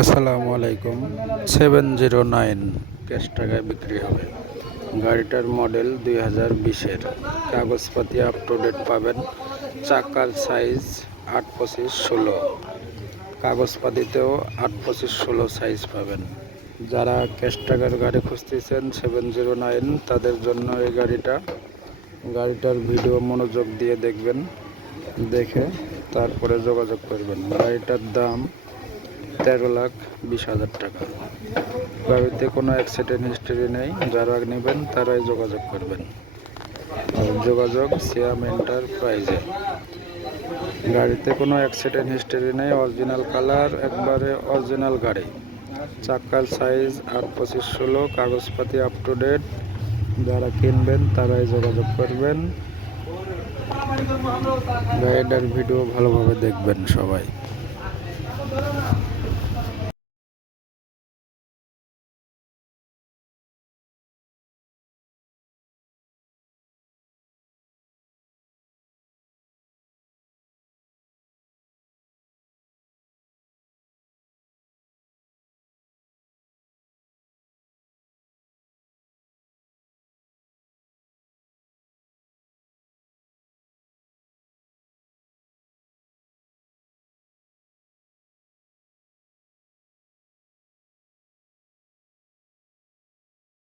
আসসালামু আলাইকুম। 709 ক্যাশ টাকায় বিক্রি হবে। গাড়িটার মডেল 2020-এর। কাগজপাতি আপ টু ডেট পাবেন। চাকার সাইজ 8-25-16। কাগজপাতিতেও 8-25-16 সাইজ পাবেন। যারা ক্যাশ টাকার গাড়ি খুঁজতেছেন 709 তাদের জন্য এই গাড়িটার ভিডিও মনোযোগ দিয়ে দেখবেন, দেখে তারপরে যোগাযোগ করবেন। গাড়িটার দাম 13,20,000 টাকা। গাড়িতে কোনো অ্যাক্সিডেন্ট হিস্ট্রি নেই। যারা নেবেন তারাই যোগাযোগ করবেন। আর যোগাযোগ সিয়াম এন্টারপ্রাইজে। গাড়িতে কোনো অ্যাক্সিডেন্ট হিস্ট্রি নেই, অরিজিনাল কালার, একবারে অরিজিনাল গাড়ি। চাকার সাইজ 8-25-16, কাগজপাতি আপ টু ডেট। যারা কিনবেন তারাই যোগাযোগ করবেন। গাড়িটার ভিডিও ভালোভাবে দেখবেন সবাই।